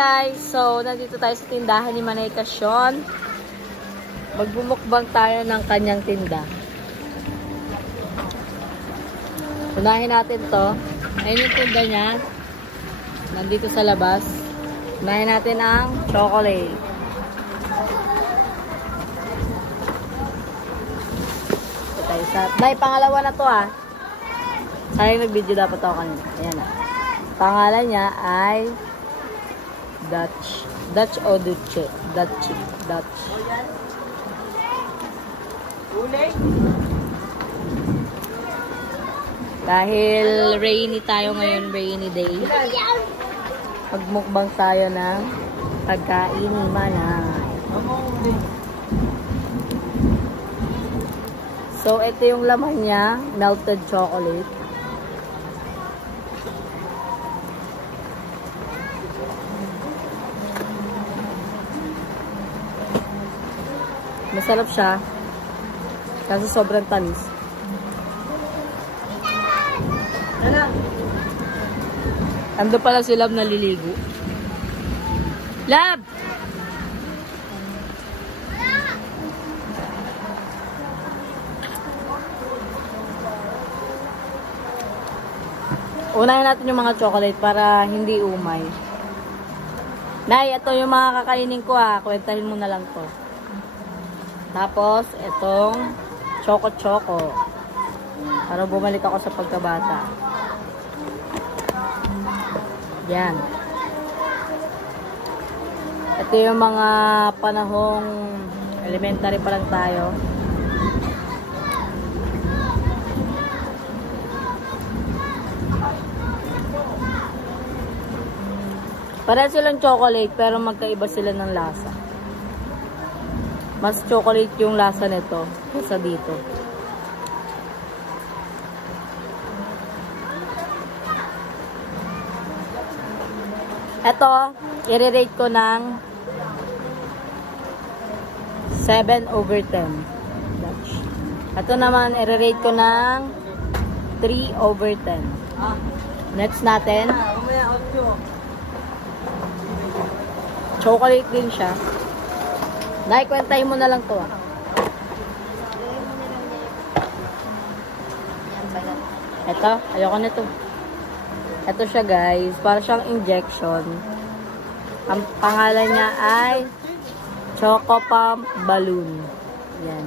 guys! So, nandito tayo sa tindahan ni Manay Kasyon. Magbumukbang tayo ng kanyang tinda. Unahin natin to. Ayun yung tinda niya. Nandito sa labas. Unahin natin ang chocolate. Ito tayo sa... Nay, pangalawa na to ah. Sayang nag-video dapat ako kanina. Ayan na. Pangalan niya ay Dutch o Duce? Dutch. Dahil rainy tayo ngayon, rainy day. Magmukbang tayo ng pagkain ni Manay. So, ito yung laman niya, melted chocolate. Masarap siya. Kasi sobrang tamis. Ando pala si Lab naliligo. Lab! Unahin natin yung mga chocolate para hindi umay. Nay, ito yung mga kakainin ko ha. Kwentahin mo na lang to. Tapos, itong choco-choco. Para bumalik ako sa pagkabata. Yan. Ito yung mga panahong elementary pa lang tayo. Para silang chocolate pero magkaiba sila ng lasa. Mas chocolate yung lasa nito kaysa dito. Ito, i-rate ko ng 7/10. Ito naman, i-rate ko ng 3/10. Next natin. Chocolate din siya. Naikwentahin mo na lang to ah. Ito, ayoko na to. Ito siya guys, para siyang injection. Ang pangalan niya ay Choco Pump Balloon. Yan.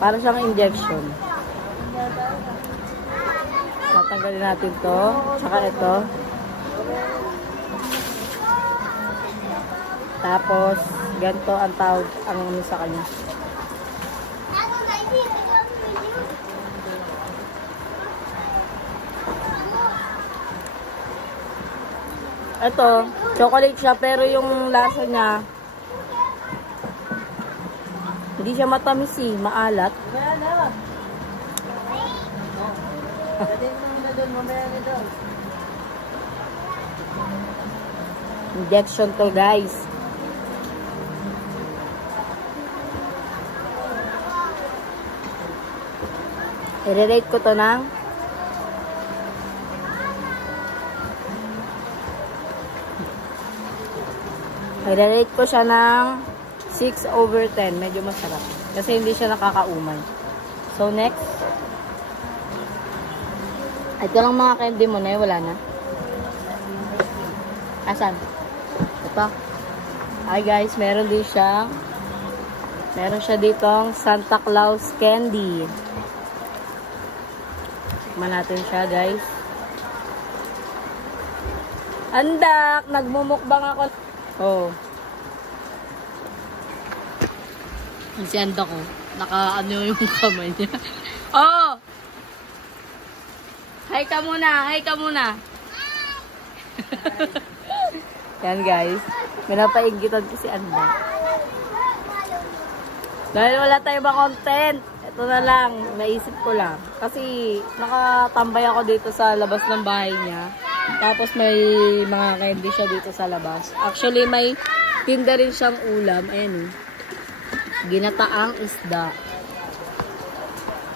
Para siyang injection. Tatanggalin natin to. Tsaka ito. Tapos, ganito ang tawag ang sa kanya. Ito, chocolate siya pero yung lasa niya hindi siya matamis eh, maalat. Injection to guys. I-rate ko to ng I-rate ko siya ng 6/10. Medyo masarap. Kasi hindi siya nakakaumay. So, next. Ito lang mga candy mo na. Wala na. Asan? Ito. Hi guys. Meron siya ditong Santa Claus candy. Tikman natin siya guys. Andak! Nagmumukbang ako. Oh. Si Andak ko. Naka-ano yung kamay niya. Oh! Hi ka muna! Hi ka muna! Yan guys. Minapainggitan ko si Andak. Dahil wala tayong mga content. Ito na lang, naisip ko lang. Kasi nakatambay ako dito sa labas ng bahay niya. Tapos may mga candy siya dito sa labas. Actually, may tinda rin siyang ulam. Ayan eh. Ginataang isda.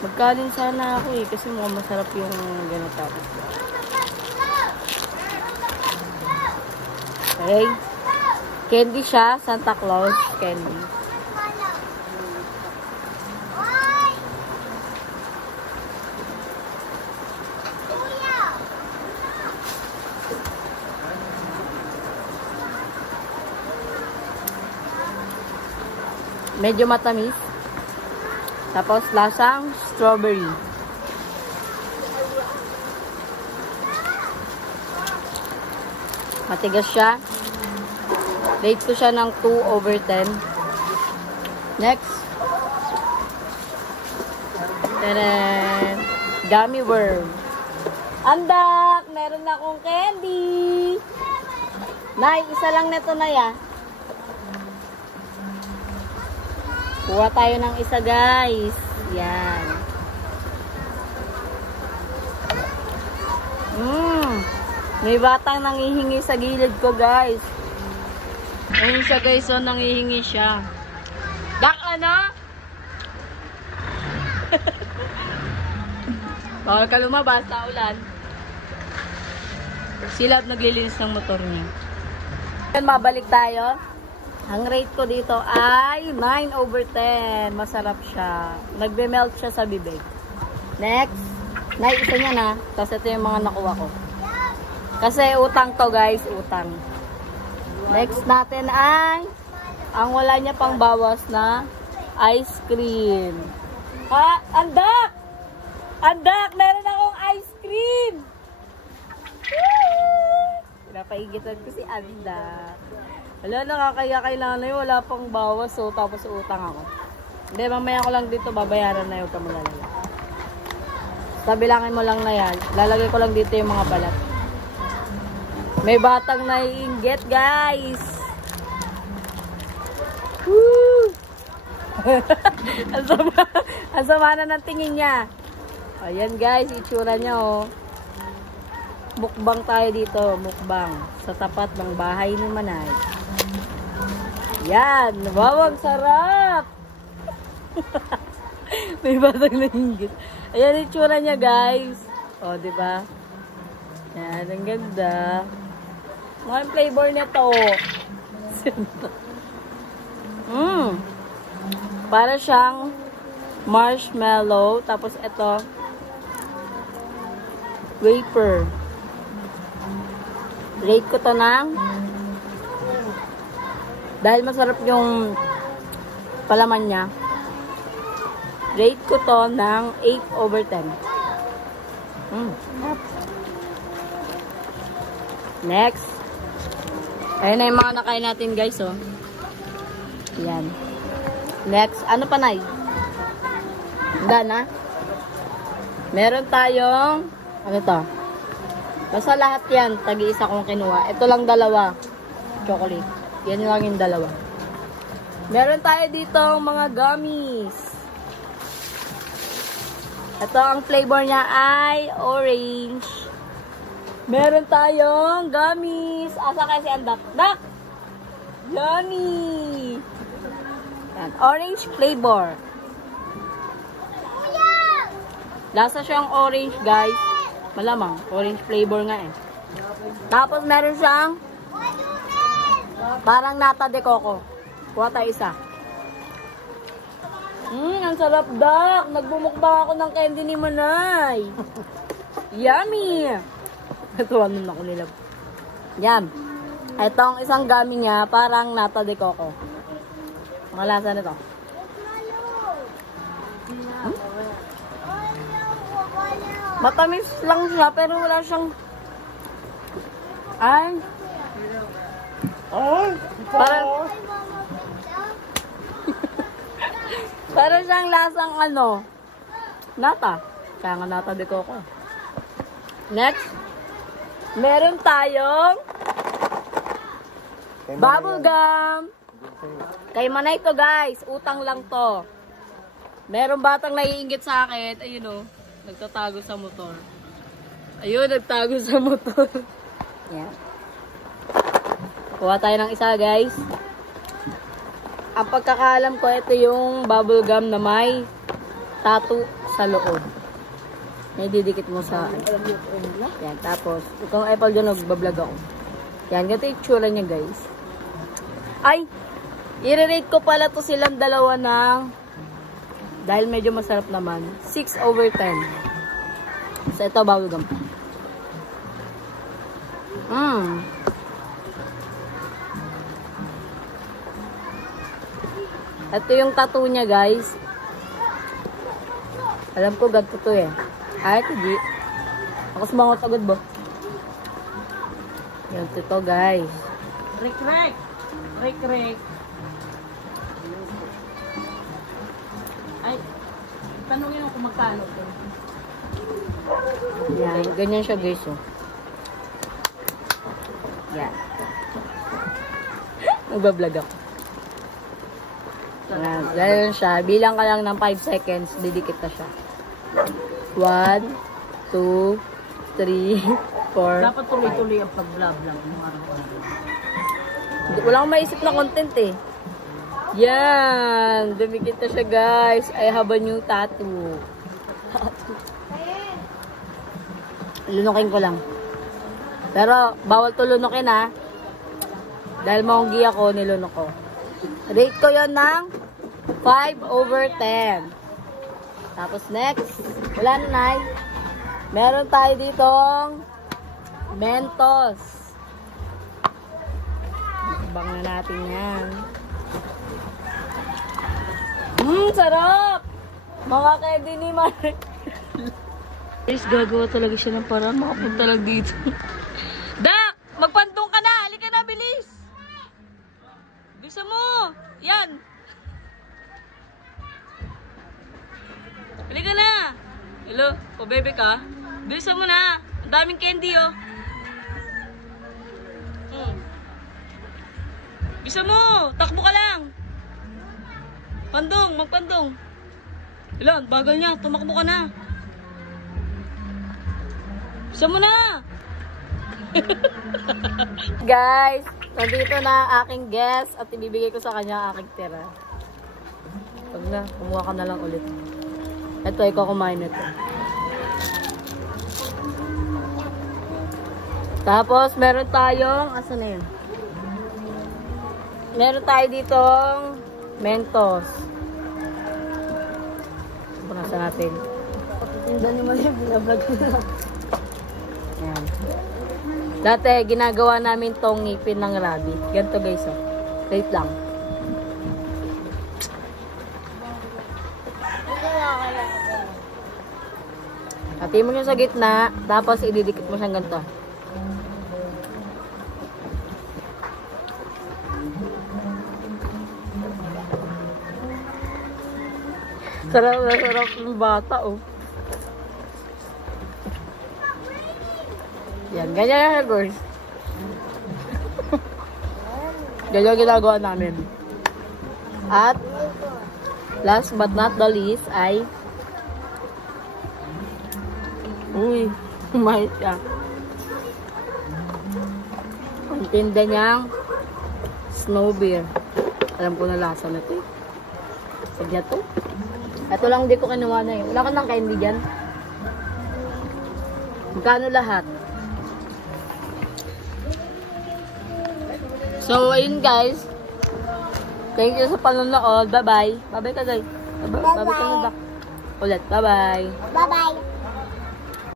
Magkanin sana ako eh. Kasi mukhang masarap yung ginataang isda. Okay? Candy siya, Santa Claus candy. Medyo matamis. Tapos lasang strawberry. Matigas siya. Rate ko siya ng 2/10. Next. Tadaan! Gummy worm. Andak! Meron na akong candy! Nay, isa lang neto na ya. Kuha tayo ng isa, guys. Yan. May batang nangihingi sa gilid ko, guys. Ayun siya, guys. So, nangihingi siya. Dak, ano? Bawal ka lumabas sa ulan. Sila naglilinis ng motor niya. Mabalik tayo. Ang rate ko dito ay 9/10. Masarap siya. Nagbe-melt siya sa bibig. Next. Isa niya na. Tapos ito yung mga nakuha ko. Kasi utang to, guys. Utang. Next natin ay ang wala niya pang bawas na ice cream. Ha? Andak! Andak! Meron akong ice cream! Pinapaigitan ko si Andak. Wala, nakakaya kailangan na yun. Wala pang bawas. So, tapos utang ako. Hindi, mamaya ko lang dito. Babayaran na yun. Huwag ka malalala. Tabilangin mo lang na yan. Lalagay ko lang dito yung mga balat. May batang naiinggit, guys. Woo! Ang sama na ng tingin niya. Ayan, guys. Itsura niya, oh. Mukbang tayo dito. Mukbang. Sa tapat ng bahay ni Manay. Yan. Wow, ang sarap. May batang nainggit. Ayan, itsura niya, guys. O, diba? Yan, ang ganda. Mga flavor nito. Para siyang marshmallow. Tapos ito, wafer. Rate ko to ng, dahil masarap yung palaman niya, rate ko to ng 8/10. Next. Ayan na yung mga nakain natin, guys, oh. Yan. Next. Ano pa, Nay? Handa na? Meron tayong, ano to? Basta lahat yan, tagi-isa kong kinuha. Ito lang dalawa. Chocolate. Yan lang yung dalawa. Meron tayo dito mga gummies. Ito ang flavor niya ay orange. Meron tayong gummies. Asa kasi ang dak? Dak! Yummy! Yan. Orange flavor. Lasa siyang orange, guys. Malamang. Orange flavor nga eh. Tapos meron siyang parang nata de coco. Kuha tayo isa. Ang sarap, Dak. Nagbumukbang ako ng candy ni Manay. Yummy! Natuwa nun ako nila. Yan. Itong isang gummy niya, parang nata de coco. Mga lasa nito. Matamis lang siya, pero wala siyang... Ay! Parang... Parang siyang lasang ano? Nata. Kaya nga nata de coco. Next. Meron tayong... bubble gum. Kay Manay to, guys. Utang lang to. Meron batang naiinggit sa akin. Ayun o. Nagtatago sa motor. Ayun, nagtago sa motor. Yan. Kuha tayo ng isa, guys. Ang pagkakaalam ko, ito yung bubble gum na may tattoo sa loob. May didikit mo sa... Yan, tapos, kung Apple dyan, nagbablog ako. Yan, ganito yung tsura niya, guys. Ay! I-rate ko pala to silang dalawa ng, dahil medyo masarap naman, 6/10. So, ito, bubblegum. Ito yung tattoo niya, guys. Alam ko, ganito to eh. Ay, hindi. Ako sumangot agad ba? Yan, ito, guys. Rek. Ay, tanungin mo kung magkano to. Yan, ganyan siya, guys. Oh. Yan. Nagbablog ako. Yan, ganyan siya. Bilang ka lang ng 5 seconds, didikit na siya. 1, 2, 3, 4. Dapat tuloy-tuloy ang pag-vlog lang. Wala akong maisip na content eh. Yan. Dumikit na siya, guys. I have a new tattoo. Lunukin ko lang. Pero, bawal to lunukin ha. Dahil maunggi ako, nilunok ko. Rate ko yon ng 5/10. Tapos next, wala na, Nay. Meron tayo ditong Mentos. Ibang na natin yan. Sarap! Mga candy ni Mark. Guys, gagawa talaga siya ng paraan. Makapunta lang dito. Dak! Magpantong ka na! Halika na, bilis! Bisa mo! Yan! Halika na! Hello? Bebe ka? Bisa mo na! Ang daming candy, oh! Bisa mo! Takbo ka lang! Pandong! Magpandong! Ilan? Bagal niya! Tumakbo ka na! Bisa mo na! Guys! Nandito na ang aking guest at ibibigay ko sa kanya ang aking tira. Pag na, kumuha ka na lang ulit. Ito, ikaw kumain ito. Tapos, meron tayong, asan na yun? Meron tayo ditong Mentos. Buksan natin. Pakitinda naman yung binablog ko na. Ayan. Dati, ginagawa namin tong ngipin ng rabbit. Ganito guys, oh. Wait lang. Hati mo siya sa gitna, tapos ididikit mo siyang ganito. Sarap na sarap ng bata, oh. Yan, ganyan na, girls. Ganyan ginagawa namin. At, last but not the least, ay uy, mahit ka. Ang tinda niyang snow beer. Alam ko na lasa na ito. Sadya to. Ito lang hindi ko kinuha na yun. Wala ka ng candy dyan. Magkano lahat? So, ayun guys. Thank you sa panonood. Bye-bye. Bye-bye ka guys. Bye-bye ka na. Ulit. Bye-bye. Bye-bye.